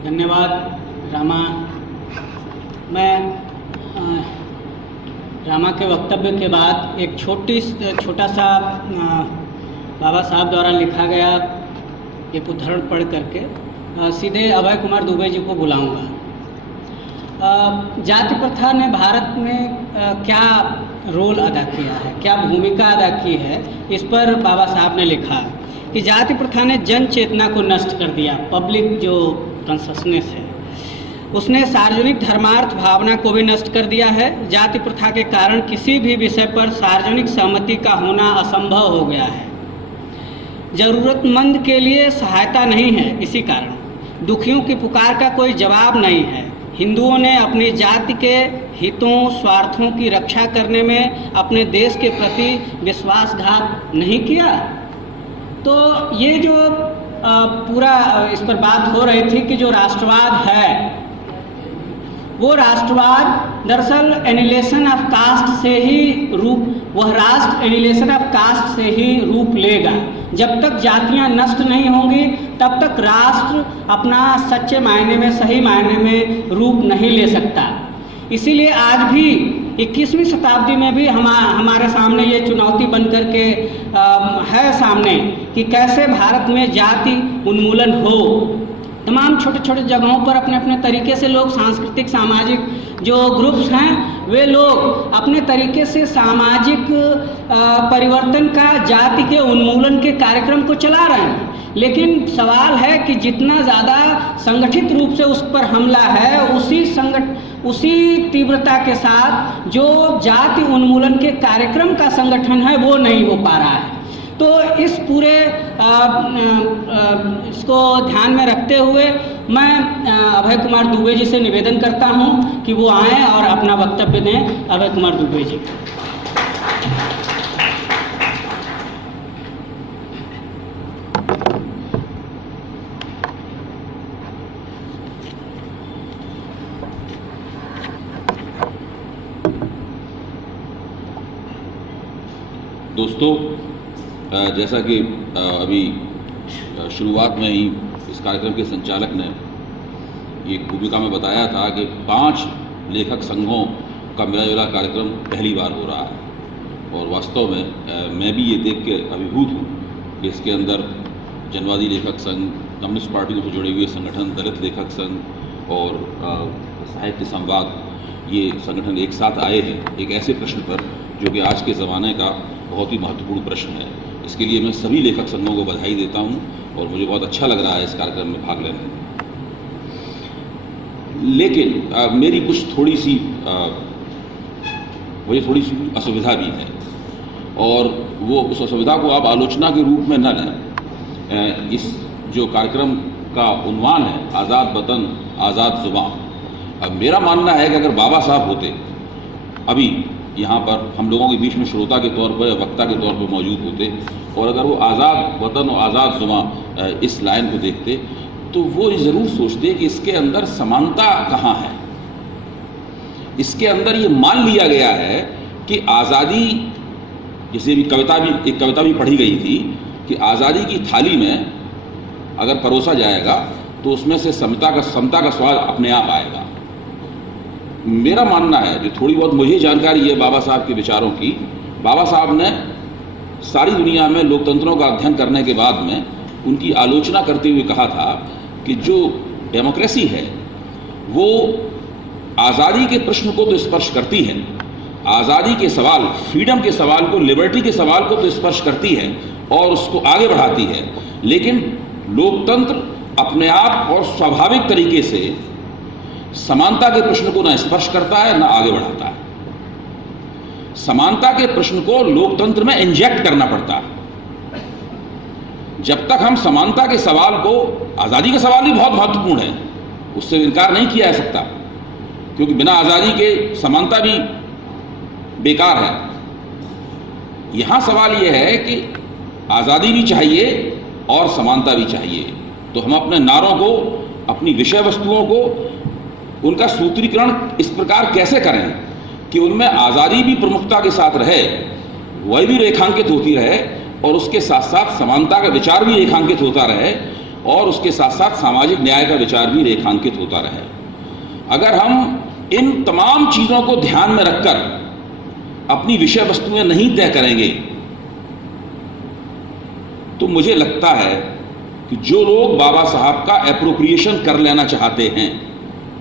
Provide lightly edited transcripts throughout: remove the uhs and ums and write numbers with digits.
धन्यवाद रामा। मैं रामा के वक्तव्य के बाद एक छोटा सा बाबा साहब द्वारा लिखा गया एक उद्धरण पढ़ करके सीधे अभय कुमार दुबे जी को बुलाऊंगा। जाति प्रथा ने भारत में क्या रोल अदा किया है, क्या भूमिका अदा की है, इस पर बाबा साहब ने लिखा कि जाति प्रथा ने जन चेतना को नष्ट कर दिया। पब्लिक जो कॉन्शसनेस है उसने सार्वजनिक धर्मार्थ भावना को भी नष्ट कर दिया है। जाति प्रथा के कारण किसी भी विषय पर सार्वजनिक सहमति का होना असंभव हो गया है। जरूरतमंद के लिए सहायता नहीं है, इसी कारण दुखियों की पुकार का कोई जवाब नहीं है। हिंदुओं ने अपनी जाति के हितों स्वार्थों की रक्षा करने में अपने देश के प्रति विश्वासघात नहीं किया। तो ये जो पूरा इस पर बात हो रही थी कि जो राष्ट्रवाद है वो राष्ट्रवाद दरअसल एनिलेशन ऑफ कास्ट से ही वह राष्ट्र एनिलेशन ऑफ कास्ट से ही रूप लेगा। जब तक जातियां नष्ट नहीं होंगी तब तक राष्ट्र अपना सच्चे मायने में, सही मायने में रूप नहीं ले सकता। इसीलिए आज भी 21वीं शताब्दी में भी हमारे सामने ये चुनौती बन करके है सामने कि कैसे भारत में जाति उन्मूलन हो। तमाम छोटे छोटे जगहों पर अपने अपने तरीके से लोग सांस्कृतिक सामाजिक जो ग्रुप्स हैं वे लोग अपने तरीके से सामाजिक परिवर्तन का, जाति के उन्मूलन के कार्यक्रम को चला रहे हैं। लेकिन सवाल है कि जितना ज़्यादा संगठित रूप से उस पर हमला है उसी तीव्रता के साथ जो जाति उन्मूलन के कार्यक्रम का संगठन है वो नहीं हो पा रहा है। तो इस पूरे इसको ध्यान में रखते हुए मैं अभय कुमार दुबे जी से निवेदन करता हूं कि वो आएँ और अपना वक्तव्य दें। अभय कुमार दुबे जी। दोस्तों, जैसा कि अभी शुरुआत में ही इस कार्यक्रम के संचालक ने एक भूमिका में बताया था कि 5 लेखक संघों का मिलाजुला कार्यक्रम पहली बार हो रहा है और वास्तव में मैं भी ये देख के अभिभूत हूँ कि इसके अंदर जनवादी लेखक संघ, कम्युनिस्ट पार्टियों से जुड़े हुए संगठन, दलित लेखक संघ और साहित्य संवाद, ये संगठन एक साथ आए हैं एक ऐसे प्रश्न पर जो कि आज के ज़माने का बहुत ही महत्वपूर्ण प्रश्न है। इसके लिए मैं सभी लेखक संघों को बधाई देता हूं और मुझे बहुत अच्छा लग रहा है इस कार्यक्रम में भाग लेने में। लेकिन मेरी कुछ थोड़ी सी असुविधा भी है और वो उस असुविधा को आप आलोचना के रूप में न लें। इस जो कार्यक्रम का उन्वान है आज़ाद वतन आज़ाद ज़ुबान, मेरा मानना है कि अगर बाबा साहब होते अभी यहाँ पर हम लोगों के बीच में श्रोता के तौर पर या वक्ता के तौर पर मौजूद होते और अगर वो आज़ाद वतन और आज़ाद ज़ुबान इस लाइन को देखते तो वो ज़रूर सोचते कि इसके अंदर समानता कहाँ है। इसके अंदर ये मान लिया गया है कि आज़ादी, जैसे भी एक कविता भी पढ़ी गई थी कि आज़ादी की थाली में अगर परोसा जाएगा तो उसमें से समता का स्वाद अपने आप आएगा। मेरा मानना है, जो थोड़ी बहुत मुझे जानकारी है बाबा साहब के विचारों की, बाबा साहब ने सारी दुनिया में लोकतंत्रों का अध्ययन करने के बाद में उनकी आलोचना करते हुए कहा था कि जो डेमोक्रेसी है वो आज़ादी के प्रश्न को तो स्पर्श करती है, आज़ादी के सवाल, फ्रीडम के सवाल को, लिबर्टी के सवाल को तो स्पर्श करती है और उसको आगे बढ़ाती है, लेकिन लोकतंत्र अपने आप और स्वाभाविक तरीके से समानता के प्रश्न को न स्पर्श करता है न आगे बढ़ाता है। समानता के प्रश्न को लोकतंत्र में इंजेक्ट करना पड़ता है। जब तक हम समानता के सवाल को, आज़ादी का सवाल भी बहुत महत्वपूर्ण है, उससे इनकार नहीं किया जा सकता, क्योंकि बिना आज़ादी के समानता भी बेकार है। यहां सवाल यह है कि आज़ादी भी चाहिए और समानता भी चाहिए, तो हम अपने नारों को, अपनी विषय वस्तुओं को, उनका सूत्रीकरण इस प्रकार कैसे करें कि उनमें आज़ादी भी प्रमुखता के साथ रहे, वह भी रेखांकित होती रहे और उसके साथ साथ समानता का विचार भी रेखांकित होता रहे और उसके साथ साथ सामाजिक न्याय का विचार भी रेखांकित होता रहे। अगर हम इन तमाम चीज़ों को ध्यान में रखकर अपनी विषय वस्तुएं नहीं तय करेंगे तो मुझे लगता है कि जो लोग बाबा साहब का एप्रोप्रिएशन कर लेना चाहते हैं,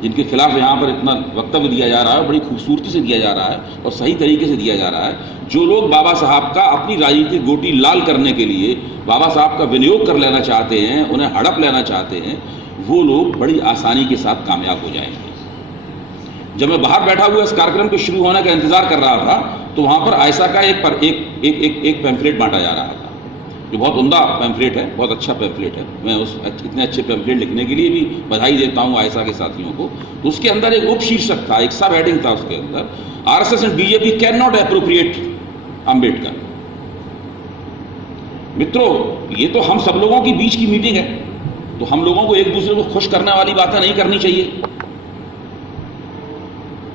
जिनके खिलाफ यहाँ पर इतना वक्तव्य दिया जा रहा है, बड़ी खूबसूरती से दिया जा रहा है और सही तरीके से दिया जा रहा है, जो लोग बाबा साहब का अपनी राजनीतिक गोटी लाल करने के लिए बाबा साहब का विनियोग कर लेना चाहते हैं, उन्हें हड़प लेना चाहते हैं, वो लोग बड़ी आसानी के साथ कामयाब हो जाएंगे। जब मैं बाहर बैठा हुआ इस कार्यक्रम के शुरू होने का इंतजार कर रहा था तो वहाँ पर आयशा का एक पैम्फलेट बांटा जा रहा था, जो बहुत उम्दा पैम्फलेट है, बहुत अच्छा पैम्फलेट है। मैं उस इतने अच्छे पैम्फलेट लिखने के लिए भी बधाई देता हूँ आयशा के साथियों को। तो उसके अंदर एक उप शीर्षक था, एक सब हेडिंग था उसके अंदर, RSS and BJP can not appropriate Ambedkar. मित्रों, ये तो हम सब लोगों की बीच की मीटिंग है, तो हम लोगों को एक दूसरे को खुश करने वाली बातें नहीं करनी चाहिए,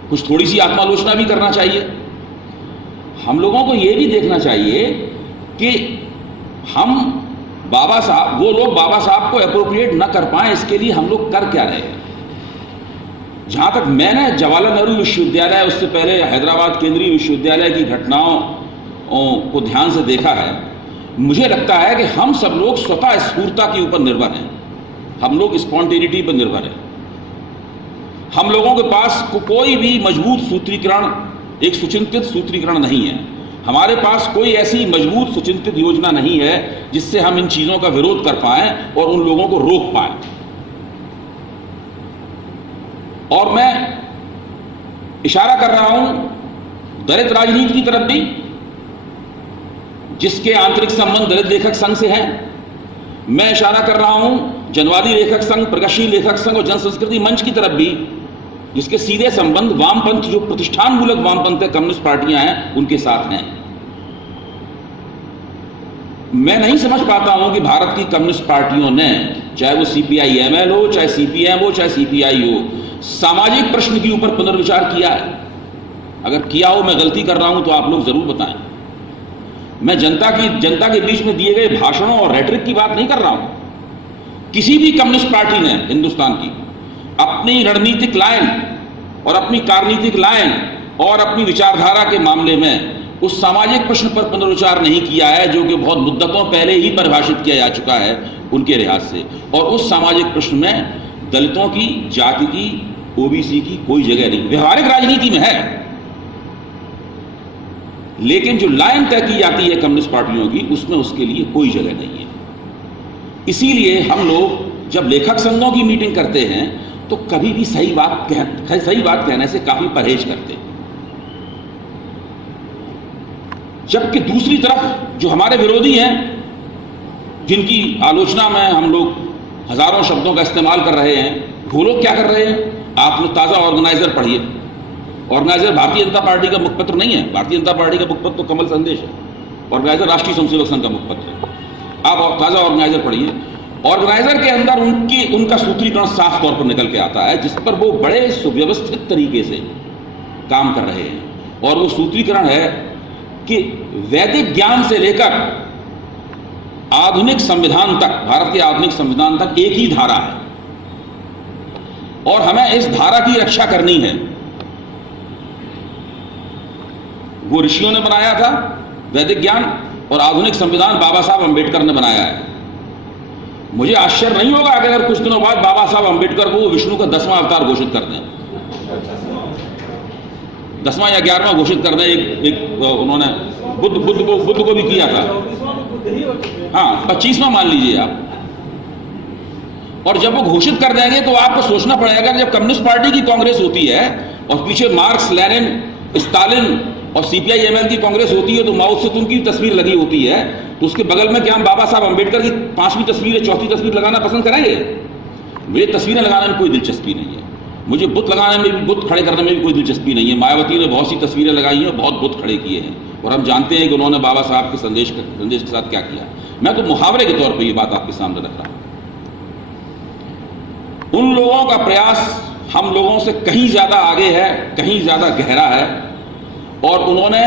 कुछ थोड़ी सी आत्मालोचना भी करना चाहिए। हम लोगों को यह भी देखना चाहिए कि हम बाबा साहब, वो लोग बाबा साहब को एप्रोप्रिएट न कर पाए, इसके लिए हम लोग कर क्या रहे हैं। जहां तक मैंने जवाहरलाल नेहरू विश्वविद्यालय, उससे पहले हैदराबाद केंद्रीय विश्वविद्यालय की घटनाओं को ध्यान से देखा है, मुझे लगता है कि हम सब लोग स्वतः स्फूर्ता के ऊपर निर्भर हैं, हम लोग स्पॉन्टेनिटी पर निर्भर हैं। हम लोगों के पास कोई भी मजबूत सूत्रीकरण, एक सुचिंतित सूत्रीकरण नहीं है। हमारे पास कोई ऐसी मजबूत सुचिंतित योजना नहीं है जिससे हम इन चीजों का विरोध कर पाएं और उन लोगों को रोक पाएं। और मैं इशारा कर रहा हूं दलित राजनीति की तरफ भी, जिसके आंतरिक संबंध दलित लेखक संघ से है। मैं इशारा कर रहा हूं जनवादी लेखक संघ, प्रगतिशील लेखक संघ और जन संस्कृति मंच की तरफ भी, जिसके सीधे संबंध वामपंथ, जो प्रतिष्ठान मूलक वामपंथ है, कम्युनिस्ट पार्टियां हैं, उनके साथ हैं। मैं नहीं समझ पाता हूं कि भारत की कम्युनिस्ट पार्टियों ने, चाहे वो CPI-ML हो, चाहे CPM हो, चाहे CPI हो, सामाजिक प्रश्न के ऊपर पुनर्विचार किया है। अगर किया हो, मैं गलती कर रहा हूं तो आप लोग जरूर बताएं। मैं जनता के बीच में दिए गए भाषणों और रेटरिक की बात नहीं कर रहा हूं। किसी भी कम्युनिस्ट पार्टी ने हिंदुस्तान की अपनी रणनीतिक लाइन और अपनी कार्यनीतिक लाइन और अपनी विचारधारा के मामले में उस सामाजिक प्रश्न पर पुनर्विचार नहीं किया है, जो कि बहुत मुद्दतों पहले ही परिभाषित किया जा चुका है उनके लिहाज से। और उस सामाजिक प्रश्न में दलितों की, जाति की, OBC की कोई जगह नहीं। व्यवहारिक राजनीति में है, लेकिन जो लाइन तय की जाती है कम्युनिस्ट पार्टियों की, उसमें उसके लिए कोई जगह नहीं है। इसीलिए हम लोग जब लेखक संघों की मीटिंग करते हैं तो कभी भी सही बात कहने से काफी परहेज करते हैं। जबकि दूसरी तरफ जो हमारे विरोधी हैं, जिनकी आलोचना में हम लोग हजारों शब्दों का इस्तेमाल कर रहे हैं, वो लोग क्या कर रहे हैं? आपने ताजा ऑर्गेनाइजर पढ़िए। ऑर्गेनाइजर भारतीय जनता पार्टी का मुखपत्र नहीं है। भारतीय जनता पार्टी का मुखपत्र तो कमल संदेश है। ऑर्गेनाइजर राष्ट्रीय स्वयंसेवक संघ का मुखपत्र है। आप ताजा ऑर्गेनाइजर पढ़िए। ऑर्गेनाइजर के अंदर उनका सूत्रीकरण साफ तौर पर निकल के आता है, जिस पर वो बड़े सुव्यवस्थित तरीके से काम कर रहे हैं। और वो सूत्रीकरण है कि वैदिक ज्ञान से लेकर आधुनिक संविधान तक, भारत के आधुनिक संविधान तक एक ही धारा है और हमें इस धारा की रक्षा करनी है। वो ऋषियों ने बनाया था वैदिक ज्ञान, और आधुनिक संविधान बाबा साहब अंबेडकर ने बनाया है। मुझे आश्चर्य नहीं होगा अगर कुछ दिनों बाद बाबा साहब अंबेडकर को विष्णु का 10वां अवतार घोषित कर दें, 10वां या 11वां घोषित कर दें। एक उन्होंने बुद्ध को भी किया था, हाँ 25वां मान लीजिए आप। और जब वो घोषित कर देंगे तो आपको सोचना पड़ेगा, जब कम्युनिस्ट पार्टी की कांग्रेस होती है और पीछे मार्क्स, लेनिन, स्टालिन और CPI-ML की कांग्रेस होती है, तो माओ से तुम की तस्वीर लगी होती है, तो उसके बगल में क्या हम बाबा साहब अंबेडकर की 5वीं तस्वीर या 4थी तस्वीर लगाना पसंद करेंगे? मुझे तस्वीरें लगाने में कोई दिलचस्पी नहीं है। मुझे बुत लगाने में भी, बुत खड़े करने में भी कोई दिलचस्पी नहीं है। मायावती ने बहुत सी तस्वीरें लगाई हैं, बहुत बुत खड़े किए हैं, और हम जानते हैं कि उन्होंने बाबा साहब के संदेश के साथ क्या किया। मैं तो मुहावरे के तौर पर यह बात आपके सामने रख रहा हूं। उन लोगों का प्रयास हम लोगों से कहीं ज्यादा आगे है, कहीं ज्यादा गहरा है, और उन्होंने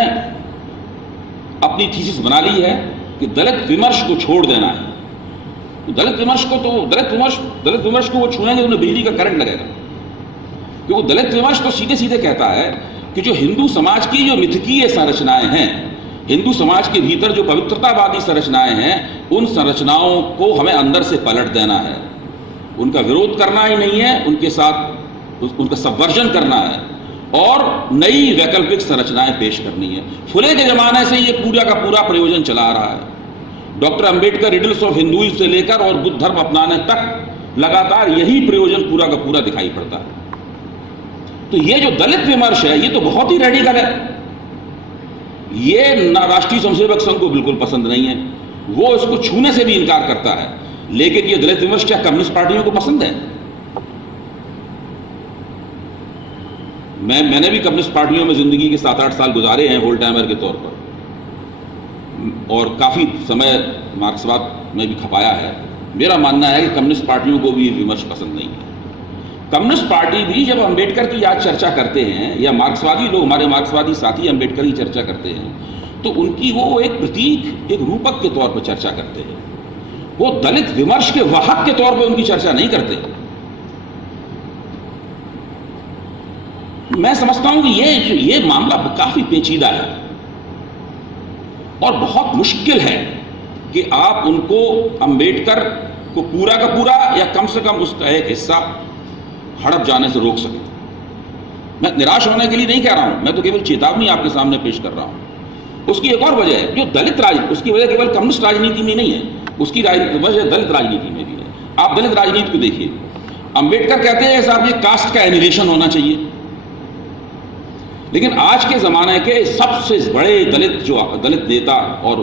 अपनी थीसिस बना ली है कि दलित विमर्श को छोड़ देना है। दलित विमर्श को वो छूएंगे तो उन्हें बिजली का करंट लगेगा, क्योंकि दलित विमर्श तो सीधे सीधे कहता है कि जो हिंदू समाज की जो मिथकीय संरचनाएं हैं, हिंदू समाज के भीतर जो पवित्रतावादी संरचनाएं हैं, उन संरचनाओं को हमें अंदर से पलट देना है, उनका विरोध करना ही नहीं है, उनके साथ उनका सबवर्जन करना है और नई वैकल्पिक संरचनाएं पेश करनी है। फुले के जमाने से ये पूरा का पूरा प्रयोजन चला रहा है। Doctor Ambedkar riddles of Hinduism से लेकर और बुद्ध धर्म अपनाने तक लगातार यही प्रयोजन पूरा का पूरा दिखाई पड़ता है। तो ये जो दलित विमर्श है ये तो बहुत ही रेडिकल है। ये ना राष्ट्रीय स्वयंसेवक संघ को बिल्कुल पसंद नहीं है, वो इसको छूने से भी इनकार करता है। लेकिन ये दलित विमर्श क्या कम्युनिस्ट पार्टियों को पसंद है? मैंने भी कम्युनिस्ट पार्टियों में जिंदगी के 7-8 साल गुजारे हैं होल टाइमर के तौर पर, और काफी समय मार्क्सवाद में भी खपाया है। मेरा मानना है कि कम्युनिस्ट पार्टियों को भी विमर्श पसंद नहीं है। कम्युनिस्ट पार्टी भी जब अंबेडकर की आज चर्चा करते हैं, या मार्क्सवादी लोग, हमारे मार्क्सवादी साथी अंबेडकर की चर्चा करते हैं, तो उनकी वो एक प्रतीक, एक रूपक के तौर पर चर्चा करते हैं। वो दलित विमर्श के वाहक के तौर पर उनकी चर्चा नहीं करते। मैं समझता हूं कि ये मामला काफी पेचीदा है और बहुत मुश्किल है कि आप उनको, अंबेडकर को पूरा का पूरा या कम से कम उसका एक हिस्सा हड़प जाने से रोक सकें। मैं निराश होने के लिए नहीं कह रहा हूं, मैं तो केवल चेतावनी आपके सामने पेश कर रहा हूं। उसकी एक और वजह है, जो दलित राजनीति, उसकी वजह केवल कम्युनिस्ट राजनीति में नहीं है, उसकी वजह दलित राजनीति में भी है। आप दलित राजनीति को देखिए। अंबेडकर कहते हैं साहब ये कास्ट का एनिवेशन होना चाहिए, लेकिन आज के जमाने के सबसे बड़े दलित नेता और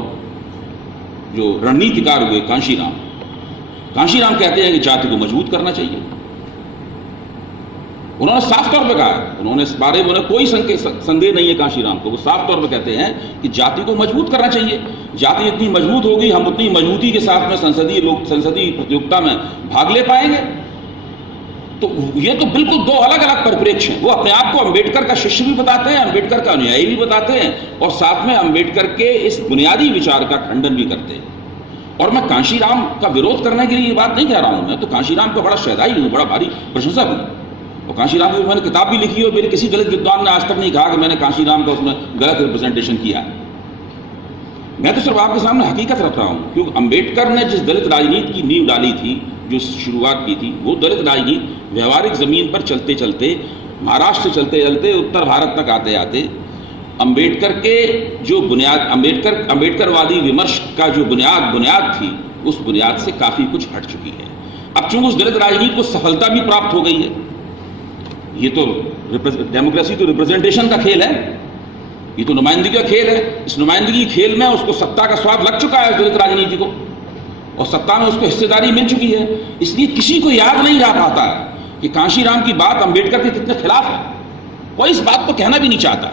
जो रणनीतिकार हुए कांशीराम कहते हैं कि जाति को मजबूत करना चाहिए। उन्होंने साफ तौर पे कहा, उन्होंने इस बारे में कोई संदेह नहीं है कांशीराम को, वो साफ तौर पे कहते हैं कि जाति को मजबूत करना चाहिए। जाति इतनी मजबूत होगी, हम उतनी मजबूती के साथ में संसदीय प्रतियोगिता में भाग ले पाएंगे। तो ये तो बिल्कुल दो अलग अलग परिप्रेक्ष्य हैं। वो अपने आप को अंबेडकर का शिष्य भी बताते हैं, अंबेडकर का अनुयायी भी बताते हैं, और साथ में अंबेडकर के इस बुनियादी विचार का खंडन भी करते हैं। और मैं कांशीराम का विरोध करने के लिए ये बात नहीं कह रहा हूं, मैं तो कांशीराम का बड़ा शहदाई हूं, बड़ा भारी प्रशंसक हूं। और कांशीराम की मैंने किताब भी लिखी है, और मेरे किसी दलित विद्वान ने आज तक नहीं कहा कि मैंने कांशीराम का उसमें गलत रिप्रेजेंटेशन किया है। मैं तो सिर्फ आपके सामने हकीकत रख रहा हूं, क्योंकि अंबेडकर ने जिस दलित राजनीति की नींव डाली थी, जो शुरुआत की थी, वो दलित राजनीति व्यवहारिक जमीन पर चलते चलते, महाराष्ट्र से चलते चलते उत्तर भारत तक आते आते अंबेडकर के जो बुनियाद, अंबेडकरवादी विमर्श का जो बुनियाद थी, उस बुनियाद से काफी कुछ हट चुकी है। अब चूंकि उस दलित राजनीति को सफलता भी प्राप्त हो गई है, ये तो डेमोक्रेसी तो रिप्रेजेंटेशन का खेल है, ये तो नुमाइंदगी का खेल है। इस नुमाइंदगी खेल में उसको सत्ता का स्वाद लग चुका है दलित राजनीति को, और सत्ता में उसको हिस्सेदारी मिल चुकी है। इसलिए किसी को याद नहीं रह पाता है कि कांशीराम की बात अंबेडकर के कितने खिलाफ है। कोई इस बात को कहना भी नहीं चाहता।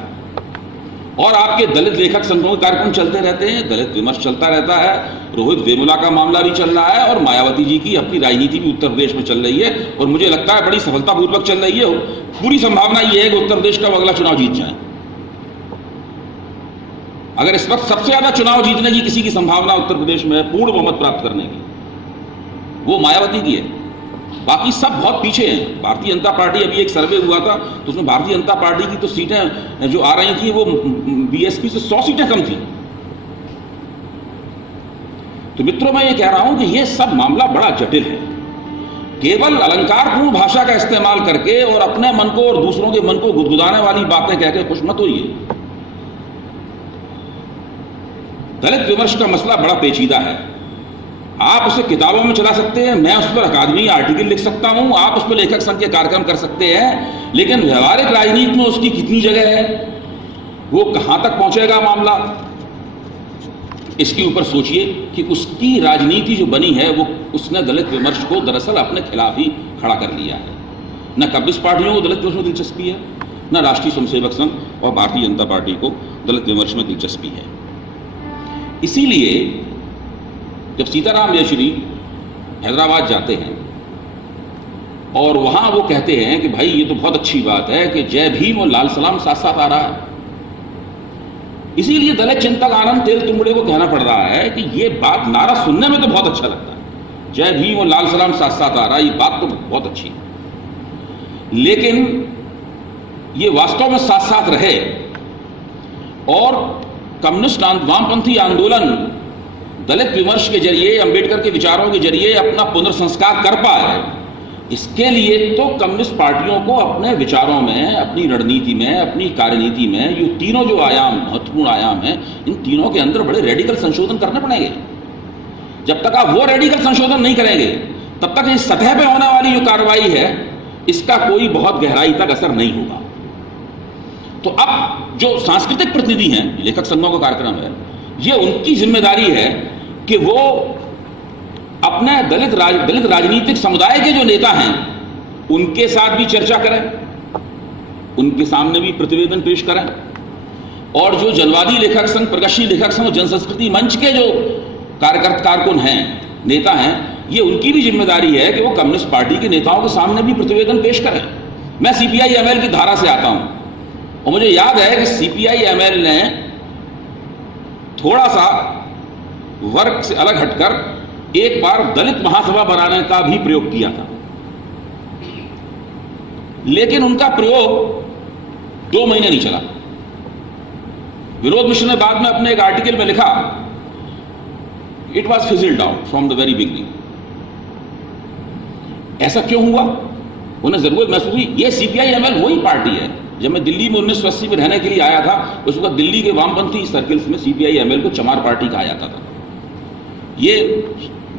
और आपके दलित लेखक संघों के कार्यक्रम चलते रहते हैं, दलित विमर्श चलता रहता है, रोहित वेमुला का मामला भी चल रहा है, और मायावती जी की अपनी राजनीति भी उत्तर प्रदेश में चल रही है, और मुझे लगता है बड़ी सफलतापूर्वक चल रही है। पूरी संभावना यह है कि उत्तर प्रदेश का अगला चुनाव जीत जाए। अगर इस वक्त सबसे ज्यादा चुनाव जीतने की किसी की संभावना उत्तर प्रदेश में है, पूर्ण बहुमत प्राप्त करने की, वो मायावती की है। बाकी सब बहुत पीछे हैं। भारतीय जनता पार्टी, अभी एक सर्वे हुआ था तो उसमें भारतीय जनता पार्टी की तो सीटें जो आ रही थी वो बीएसपी से 100 सीटें कम थी। तो मित्रों, मैं ये कह रहा हूं कि ये सब मामला बड़ा जटिल है। केवल अलंकारपूर्ण भाषा का इस्तेमाल करके और अपने मन को और दूसरों के मन को गुदगुदाने वाली बातें कहकर खुश मत होइए। दलित विमर्श का मसला बड़ा पेचीदा है। आप उसे किताबों में चला सकते हैं, मैं उस पर अकादमी आर्टिकल लिख सकता हूं, आप उस पर लेखक संघ के कार्यक्रम कर सकते हैं, लेकिन व्यवहारिक राजनीति में उसकी कितनी जगह है, वो कहां तक पहुंचेगा मामला, इसके ऊपर सोचिए कि उसकी राजनीति जो बनी है वो उसने दलित विमर्श को दरअसल अपने खिलाफ ही खड़ा कर लिया है। न कम्युनिस्ट पार्टियों को दलित विमर्श में दिलचस्पी है, न राष्ट्रीय स्वयंसेवक संघ और भारतीय जनता पार्टी को दलित विमर्श में दिलचस्पी है। इसीलिए जब सीताराम येचुरी हैदराबाद जाते हैं और वहां वो कहते हैं कि भाई ये तो बहुत अच्छी बात है कि जय भीम और लाल सलाम साथ साथ आ रहा है, इसीलिए दलित चिंतक आनंद तेल तुंबड़े को कहना पड़ रहा है कि ये बात, नारा सुनने में तो बहुत अच्छा लगता है, जय भीम और लाल सलाम साथ साथ आ रहा है, ये बात तो बहुत अच्छी है, लेकिन ये वास्तव में साथ साथ रहे और कम्युनिस्ट वामपंथी आंदोलन दलित विमर्श के जरिए, अंबेडकर के विचारों के जरिए अपना पुनर्संस्कार कर पाए, इसके लिए तो कम्युनिस्ट पार्टियों को अपने विचारों में, अपनी रणनीति में, अपनी कार्यनीति में ये तीनों जो आयाम, महत्वपूर्ण आयाम हैं, इन तीनों के अंदर बड़े रेडिकल संशोधन करने पड़ेंगे। जब तक आप वो रेडिकल संशोधन नहीं करेंगे, तब तक इस सतह पे होने वाली जो कार्रवाई है, इसका कोई बहुत गहराई तक असर नहीं होगा। तो अब जो सांस्कृतिक प्रतिनिधि हैं, लेखक संघों का कार्यक्रम है, ये उनकी जिम्मेदारी है कि वो अपने दलित राजनीतिक समुदाय के जो नेता हैं उनके साथ भी चर्चा करें, उनके सामने भी प्रतिवेदन पेश करें, और जो जनवादी लेखक संघ, प्रगतिशील लेखक संघ, जन संस्कृति मंच के जो कारकुन हैं, नेता हैं, ये उनकी भी जिम्मेदारी है कि वो कम्युनिस्ट पार्टी के नेताओं के सामने भी प्रतिवेदन पेश करें। मैं CPI-ML की धारा से आता हूं और मुझे याद है कि CPI-ML ने थोड़ा सा वर्ग से अलग हटकर एक बार दलित महासभा बनाने का भी प्रयोग किया था, लेकिन उनका प्रयोग 2 महीने नहीं चला। विनोद मिश्र ने बाद में अपने एक आर्टिकल में लिखा, it was fizzled out from the very beginning. ऐसा क्यों हुआ? उन्हें जरूरत महसूस हुई। ये CPI-ML वही पार्टी है, जब मैं दिल्ली में 1980 में रहने के लिए आया था, उस वक्त दिल्ली के वामपंथी सर्किल्स में CPI-ML को चमार पार्टी कहा जाता था। ये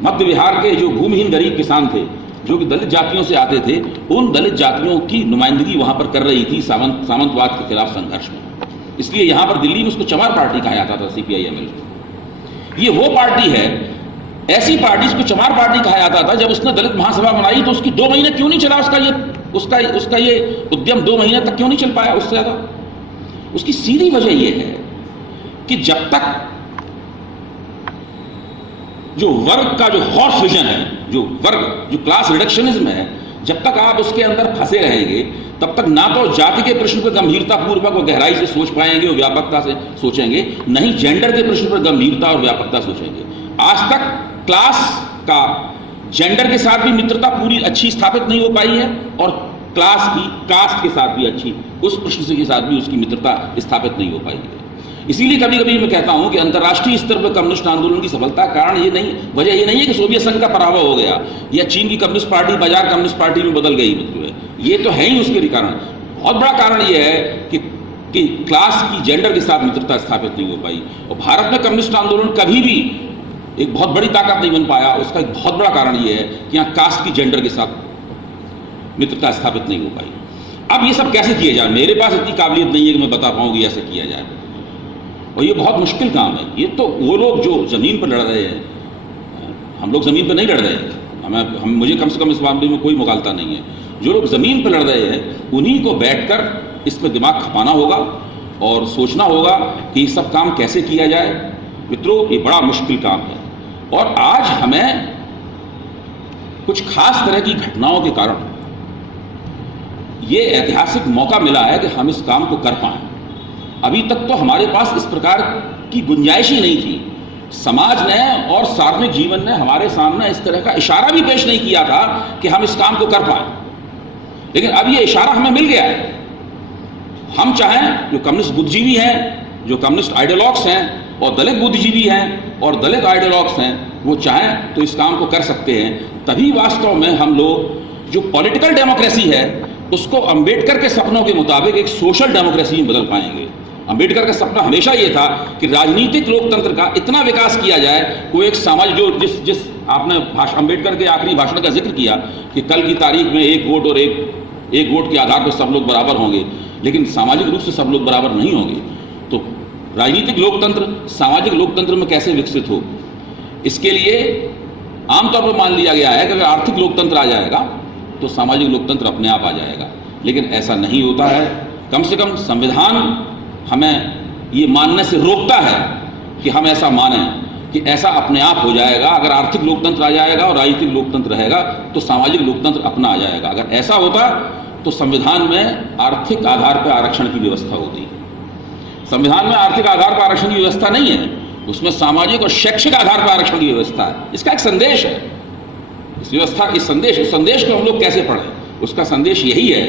मध्य बिहार के जो भूमिहीन गरीब किसान थे, जो कि दलित जातियों से आते थे, उन दलित जातियों की नुमाइंदगी वहां पर कर रही थी सामंतवाद के खिलाफ संघर्ष में। इसलिए यहां पर दिल्ली में उसको चमार पार्टी कहा जाता था, CPI-ML। ये वो पार्टी है, ऐसी पार्टी इसको चमार पार्टी कहा जाता था। जब उसने दलित महासभा बनाई तो उसकी 2 महीने क्यों नहीं चला उसका ये उद्यम 2 महीने तक क्यों नहीं चल पाया उससे ज्यादा? उसकी सीधी वजह यह है कि जब तक जो वर्ग का जो हॉर्स विजन है, जो क्लास रिडक्शनिज्म है, जब तक आप उसके अंदर फंसे रहेंगे, तब तक ना तो जाति के प्रश्न पर गंभीरता पूर्वक और गहराई से सोच पाएंगे और व्यापकता से सोचेंगे, नहीं जेंडर के प्रश्न पर गंभीरता और व्यापकता सोचेंगे। आज तक क्लास का जेंडर के साथ भी मित्रता पूरी अच्छी स्थापित नहीं हो पाई है, और क्लास की कास्ट के साथ भी अच्छी, उस प्रश्न के साथ भी उसकी मित्रता स्थापित नहीं हो पाई है। इसीलिए कभी कभी मैं कहता हूं कि अंतर्राष्ट्रीय स्तर पर कम्युनिस्ट आंदोलन की सफलता का कारण वजह ये नहीं है कि सोवियत संघ का पराभव हो गया या चीन की कम्युनिस्ट पार्टी बाजार कम्युनिस्ट पार्टी में बदल गई, मतलब ये तो है ही उसके कारण। बहुत बड़ा कारण ये है कि क्लास की, जेंडर के साथ मित्रता स्थापित नहीं हो पाई। और भारत में कम्युनिस्ट आंदोलन कभी भी एक बहुत बड़ी ताकत नहीं बन पाया। उसका एक बहुत बड़ा कारण ये है कि यहाँ कास्ट की, जेंडर के साथ मित्रता स्थापित नहीं हो पाई। अब ये सब कैसे किया जाए? मेरे पास इतनी काबिलियत नहीं है कि मैं बता पाऊँ कि ऐसे किया जाए, और ये बहुत मुश्किल काम है। ये तो वो लोग जो ज़मीन पर लड़ रहे हैं, हम लोग ज़मीन पर नहीं लड़ रहे हैं, मुझे कम से कम इस मामले में कोई मुगालता नहीं है। जो लोग ज़मीन पर लड़ रहे हैं, उन्हीं को बैठकर इस पर दिमाग खपाना होगा और सोचना होगा कि ये सब काम कैसे किया जाए। मित्रों, ये बड़ा मुश्किल काम है, और आज हमें कुछ खास तरह की घटनाओं के कारण ये ऐतिहासिक मौका मिला है कि हम इस काम को कर पाएं। अभी तक तो हमारे पास इस प्रकार की गुंजाइश ही नहीं थी। समाज ने और सार्वजनिक जीवन ने हमारे सामने इस तरह का इशारा भी पेश नहीं किया था कि हम इस काम को कर पाएं, लेकिन अब ये इशारा हमें मिल गया है। हम चाहें, जो कम्युनिस्ट बुद्धिजीवी हैं, जो कम्युनिस्ट आइडियोलॉग्स हैं, और दलित बुद्धिजीवी हैं और दलित आइडियोलॉग्स हैं, वो चाहें तो इस काम को कर सकते हैं। तभी वास्तव में हम लोग जो पॉलिटिकल डेमोक्रेसी है उसको अंबेडकर के सपनों के मुताबिक एक सोशल डेमोक्रेसी में बदल पाएंगे। अंबेडकर का सपना हमेशा ये था कि राजनीतिक लोकतंत्र का इतना विकास किया जाए, कोई एक समाज जो जिस आपने अंबेडकर के आखिरी भाषण का जिक्र किया कि कल की तारीख में एक वोट और एक वोट के आधार पर सब लोग बराबर होंगे, लेकिन सामाजिक रूप से सब लोग बराबर नहीं होंगे। तो राजनीतिक लोकतंत्र सामाजिक लोकतंत्र में कैसे विकसित हो, इसके लिए आमतौर पर मान लिया गया है कि अगर आर्थिक लोकतंत्र आ जाएगा तो सामाजिक लोकतंत्र अपने आप आ जाएगा, लेकिन ऐसा नहीं होता है। कम से कम संविधान हमें ये मानने से रोकता है कि हम ऐसा माने कि ऐसा अपने आप हो जाएगा। अगर आर्थिक लोकतंत्र आ जाएगा और राजनीतिक लोकतंत्र रहेगा तो सामाजिक लोकतंत्र अपना आ जाएगा। अगर ऐसा होता तो संविधान में आर्थिक आधार पर आरक्षण की व्यवस्था होती। संविधान में आर्थिक आधार पर आरक्षण की व्यवस्था नहीं है, उसमें सामाजिक और शैक्षिक आधार पर आरक्षण की व्यवस्था है। इसका एक संदेश है इस व्यवस्था, इस संदेश को हम लोग कैसे पढ़ें? उसका संदेश यही है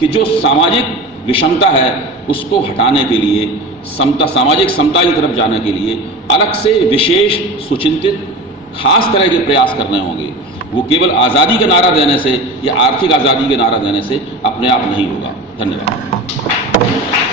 कि जो सामाजिक विषमता है उसको हटाने के लिए, सामाजिक समता की तरफ जाने के लिए अलग से विशेष सुचिंतित खास तरह के प्रयास करने होंगे। वो केवल आज़ादी का नारा देने से या आर्थिक आज़ादी के नारा देने से अपने आप नहीं होगा। धन्यवाद।